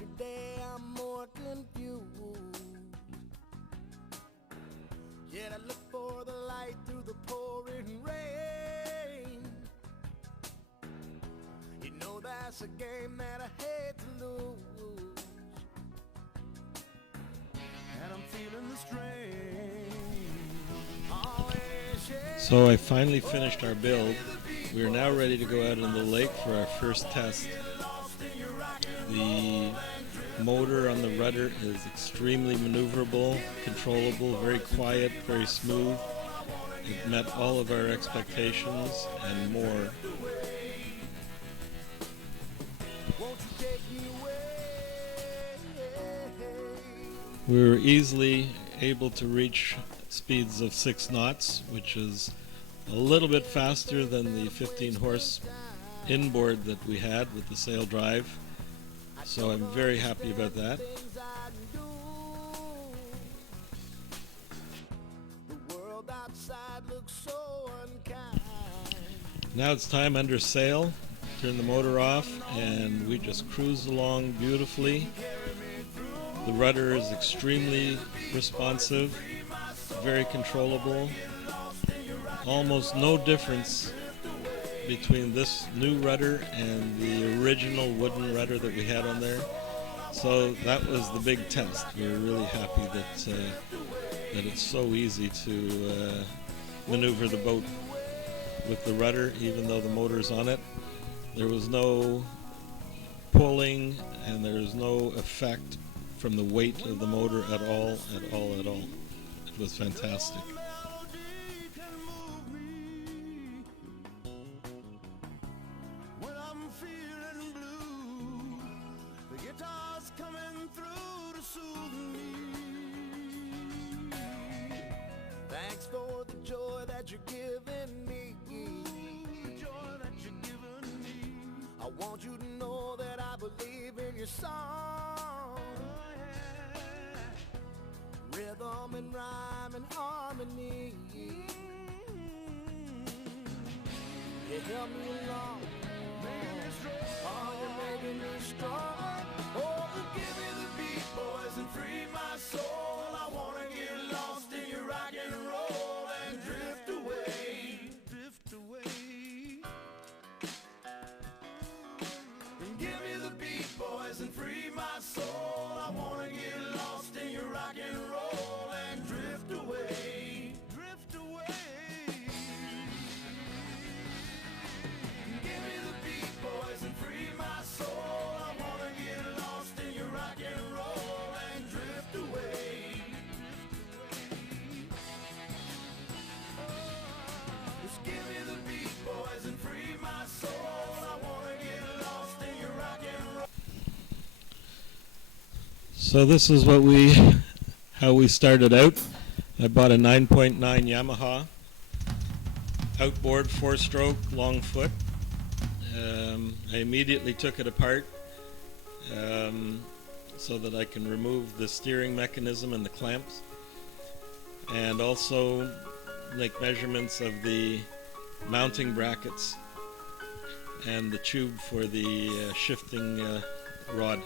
every day I'm more confused. Yet I look for the light through the pouring rain. You know that's a game that I hate to lose, and I'm feeling the strain. So I finally finished our build. We are now ready to go out on the lake for our first test. The motor on the rudder is extremely maneuverable, controllable, very quiet, very smooth. It met all of our expectations and more. We were easily able to reach speeds of 6 knots, which is a little bit faster than the 15 horse inboard that we had with the sail drive. So I'm very happy about that. Now it's time under sail. Turn the motor off and we just cruise along beautifully. The rudder is extremely responsive, very controllable. Almost no difference between this new rudder and the original wooden rudder that we had on there. So that was the big test. We were really happy that it's so easy to maneuver the boat with the rudder, even though the motor's on it. There was no pulling and there was no effect from the weight of the motor at all. It was fantastic. Thanks for the joy that you're giving me. I want you to know that I believe in your song. Rhythm and rhyme and harmony. You help me along. Oh, you're making me strong. Oh, give me the beat, boys, and free my soul. I wanna get lost in your rock and roll and drift away. Drift away. And give me the beat, boys, and free my soul. I wanna get lost in your rock and roll and drift away. Drift away. Give me the beat, boys, and free my soul. I wanna get lost in your rock and roll and drift away. Just give me the beat, boys, and free my soul. I wanna get lost in your rock and roll. So this is how we started out. I bought a 9.9 Yamaha outboard 4-stroke long foot. I immediately took it apart so that I can remove the steering mechanism and the clamps, and also make measurements of the mounting brackets and the tube for the shifting rod.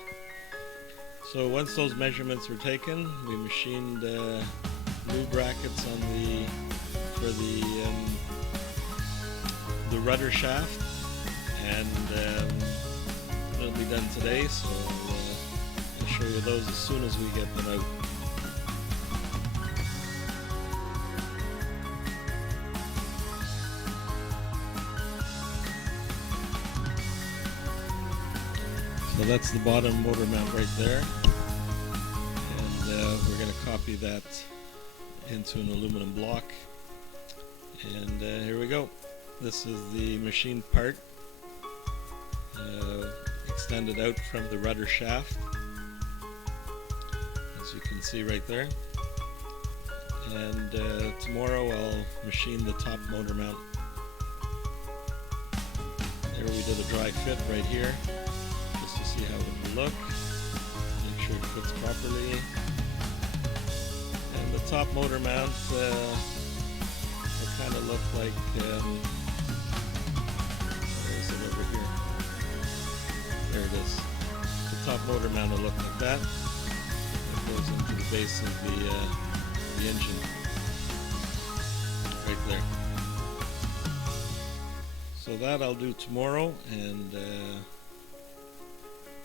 So once those measurements were taken, we machined new brackets for the rudder shaft, and it'll be done today. So I'll show you those as soon as we get them out. So that's the bottom motor mount right there, and we're going to copy that into an aluminum block, and here we go. This is the machined part, extended out from the rudder shaft, as you can see right there, and tomorrow I'll machine the top motor mount. There we did a dry fit right here, just to see how it would look. Make sure it fits properly. And the top motor mount will kind of look like, where is it over here? There it is. The top motor mount will look like that. That goes into the base of the engine, right there. So that I'll do tomorrow, and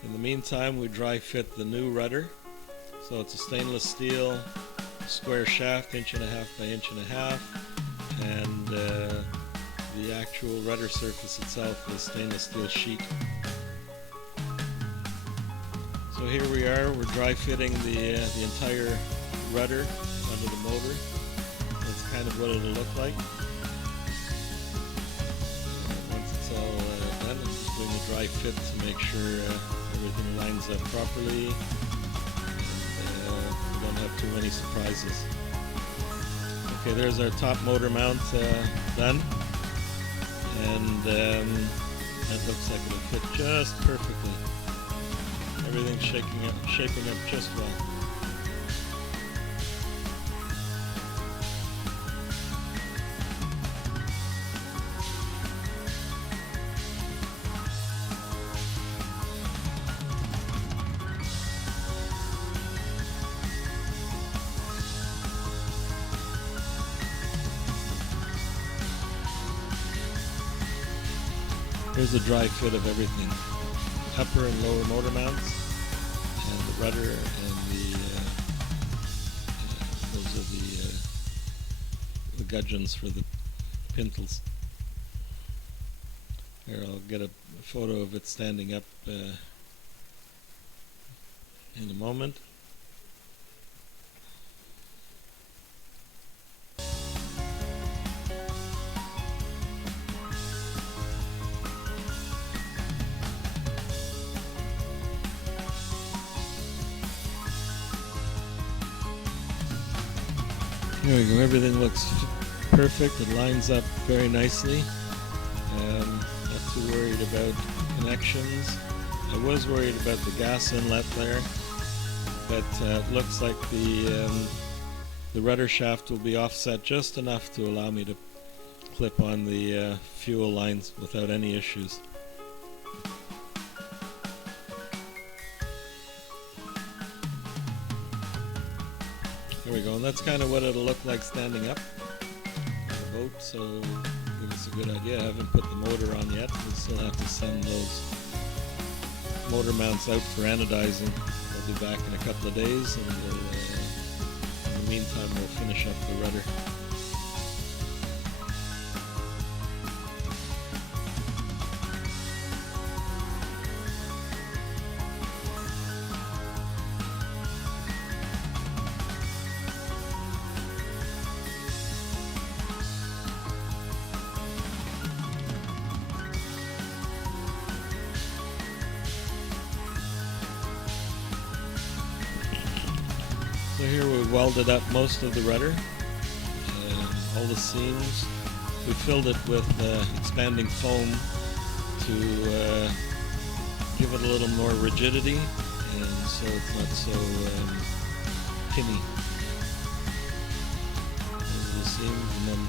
in the meantime we dry fit the new rudder. So it's a stainless steel square shaft, 1.5 by 1.5 inches, and the actual rudder surface itself is stainless steel sheet. So here we are, we're dry fitting the entire rudder under the motor. That's kind of what it'll look like. Once it's all done, I'm just doing a dry fit to make sure everything lines up properly and we don't have too many surprises. Okay, there's our top motor mount done, and that looks like it'll fit just perfectly. Everything's shaping up just well. Here's a dry fit of everything. Upper and lower motor mounts, and the rudder, and those are the gudgeons for the pintles. Here, I'll get a photo of it standing up in a moment. There we go, everything looks perfect, it lines up very nicely. Not too worried about connections. I was worried about the gas inlet there, but it looks like the rudder shaft will be offset just enough to allow me to clip on the fuel lines without any issues. There we go, and that's kind of what it'll look like standing up on the boat, so give us a good idea. I haven't put the motor on yet. We'll still have to send those motor mounts out for anodizing. I'll be back in a couple of days, and in the meantime we'll finish up the rudder. So here we've welded up most of the rudder, all the seams. We filled it with expanding foam to give it a little more rigidity, and so it's not so pinny. Those are the seams, and then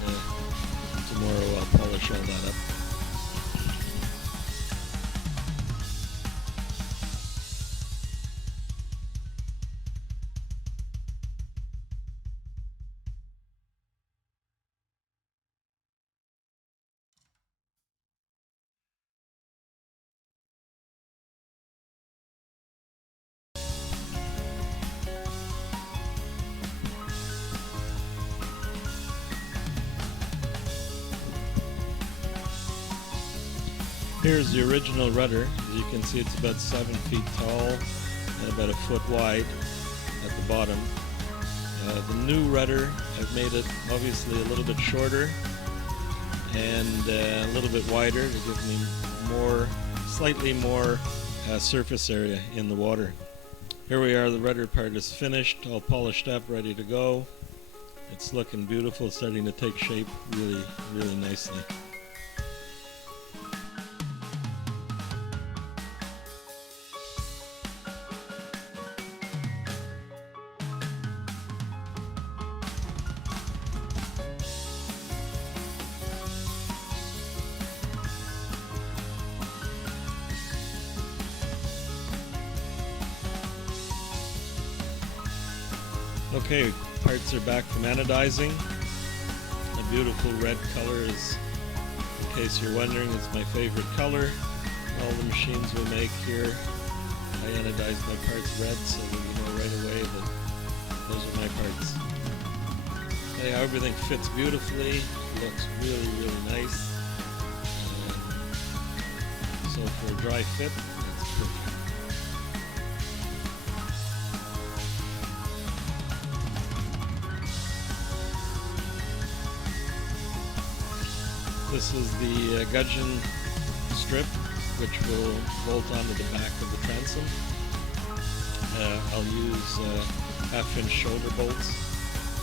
tomorrow I'll polish all that up. Here's the original rudder. As you can see, it's about 7 feet tall and about 1 foot wide at the bottom. The new rudder, I've made it obviously a little bit shorter and a little bit wider to give me slightly more surface area in the water. Here we are, the rudder part is finished, all polished up, ready to go. It's looking beautiful, it's starting to take shape really, really nicely. Okay, parts are back from anodizing. A beautiful red color is, in case you're wondering, is my favorite color. All the machines we make here, I anodize my parts red so that you know right away that those are my parts. Anyhow, everything fits beautifully, looks really, really nice. So for a dry fit, it's perfect. This is the gudgeon strip, which will bolt onto the back of the transom. I'll use half-inch shoulder bolts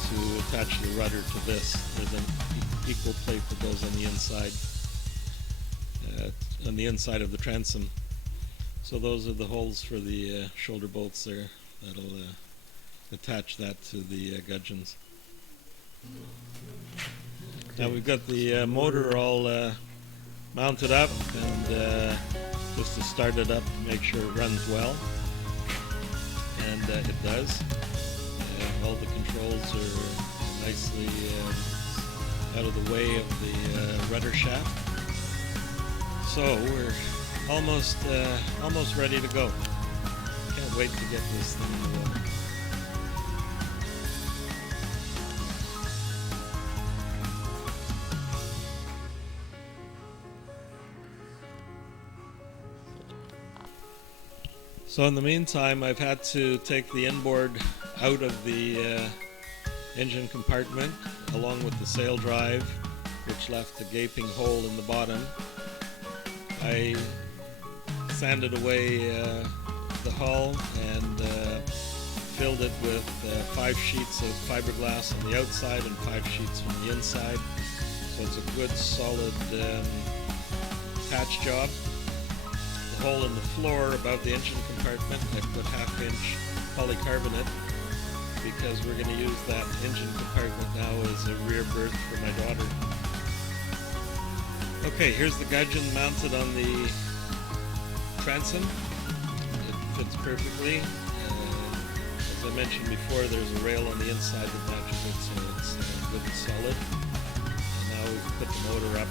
to attach the rudder to this. There's an equal plate that goes on the inside of the transom. So those are the holes for the shoulder bolts there. That'll attach that to the gudgeons. Now we've got the motor all mounted up, and just to start it up to make sure it runs well, and it does. All the controls are nicely out of the way of the rudder shaft, so we're almost ready to go. Can't wait to get this thing in the water. So in the meantime, I've had to take the inboard out of the engine compartment along with the sail drive, which left a gaping hole in the bottom. I sanded away the hull and filled it with 5 sheets of fiberglass on the outside and 5 sheets from the inside. So it's a good solid patch job. Hole in the floor above the engine compartment, I put half-inch polycarbonate because we're going to use that engine compartment now as a rear berth for my daughter. Okay, here's the gudgeon mounted on the transom. It fits perfectly. As I mentioned before, there's a rail on the inside that matches it, so it's good and solid. And now we've put the motor up,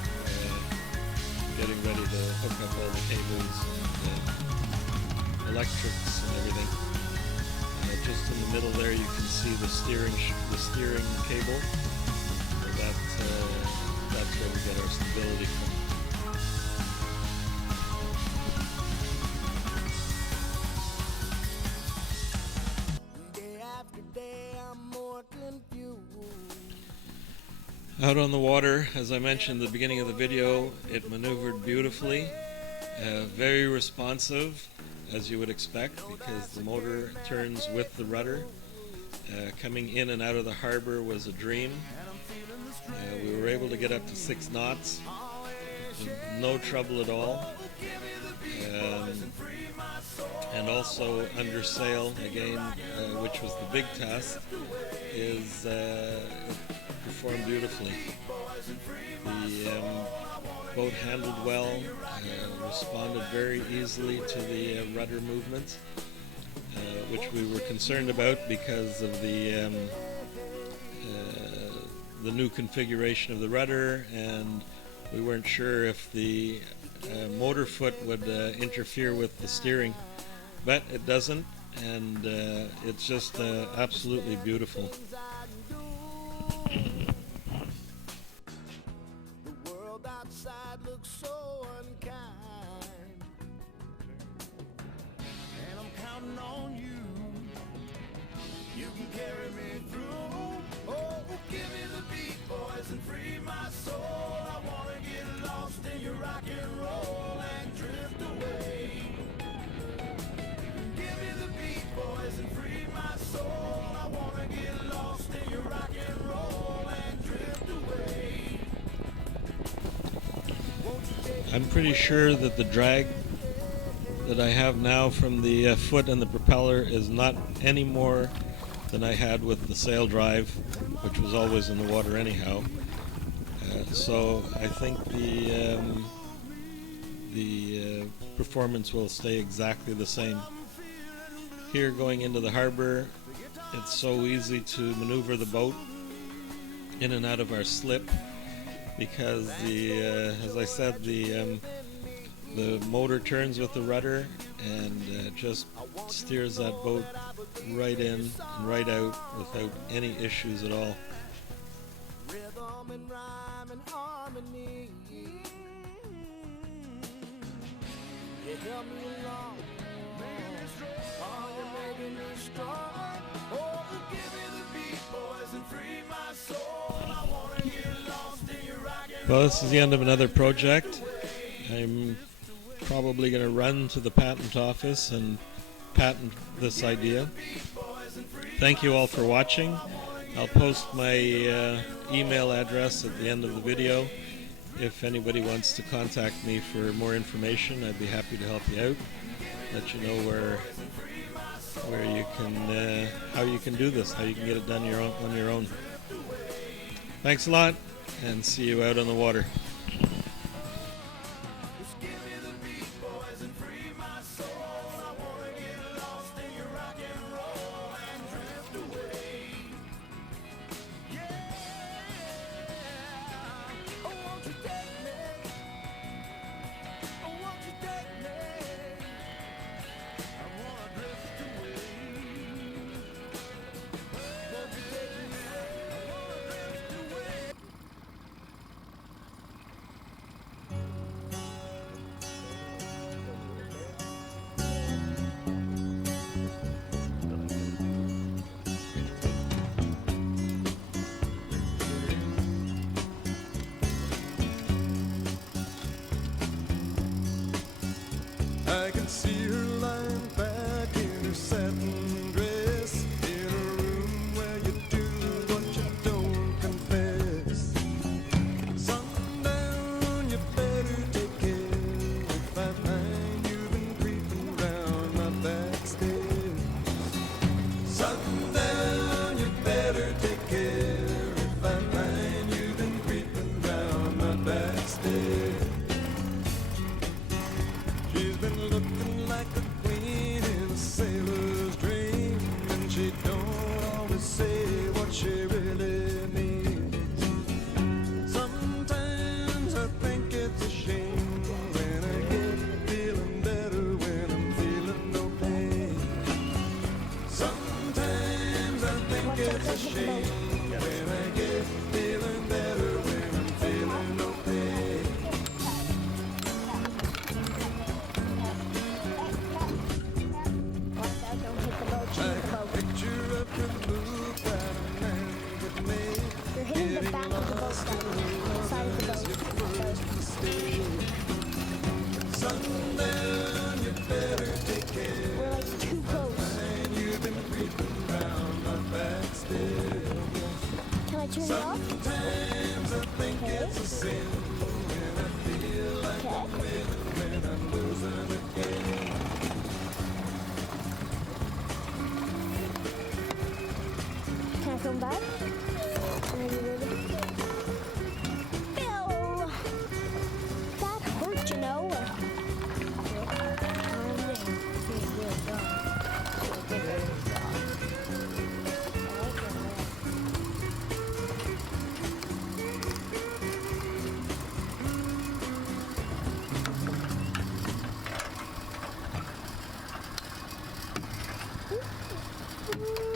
getting ready to hook up all the cables and electrics and everything. Just in the middle there, you can see the steering cable. So that's where we get our stability from. Day after day, I'm more confused. Out on the water, as I mentioned at the beginning of the video, it maneuvered beautifully, very responsive, as you would expect, because the motor turns with the rudder. Coming in and out of the harbor was a dream. We were able to get up to 6 knots, no trouble at all. And also under sail, again, which was the big test, is performed beautifully. The boat handled well, responded very easily to the rudder movements, which we were concerned about because of the new configuration of the rudder, and we weren't sure if the motor foot would interfere with the steering, but it doesn't, and it's just absolutely beautiful. The world outside looks so unkind, and I'm counting on you. You can carry me through. Oh, give me the beat, boys, and free my soul. I wanna get lost in your rock and roll and drift away. Give me the beat, boys, and free my soul. I wanna get lost in your rock and roll and drift away. I'm pretty sure that the drag that I have now from the foot and the propeller is not any more than I had with the sail drive, which was always in the water anyhow. So I think the performance will stay exactly the same. Here, going into the harbor, It's so easy to maneuver the boat in and out of our slip because as I said, the motor turns with the rudder and just steers that boat right in and right out without any issues at all. Rhythm and rhyme and harmony. You help me along. Oh, you're making me strong. Oh, give me the beat, boys, and free my soul. I wanna get lost in your rock and Well, this is the end of another project. I'm probably going to run to the patent office and patent this idea. Thank you all for watching. I'll post my email address at the end of the video. If anybody wants to contact me for more information, I'd be happy to help you out. Let you know where you can, how you can do this, how you can get it done on your own. Thanks a lot, and see you out on the water. I can see her lying back in her satin dress, in a room where you do what you don't confess. Sundown, you better take care if I find you've been creeping round my back stairs. Sundown, you better take care if I find you've been creeping round my back stairs. She's been looking like a queen in a sailor's dream, and she don't always say what she really means. Sometimes I think it's a shame when I get feeling better when I'm feeling no pain. Sometimes I think it's a shame when I get feeling better when I'm feeling no pain. Picture of the blue that a man could make. You're hitting the back of the boat, side of the boat. Sundown, you better take care. We're like too close. And you've been creeping round my back stairs. Can I turn it off? Sometimes I think it's a sin when I feel like I'm winning when I'm losing again. Can I come back? Are you ready? Bill! That hurt, you know. Ooh.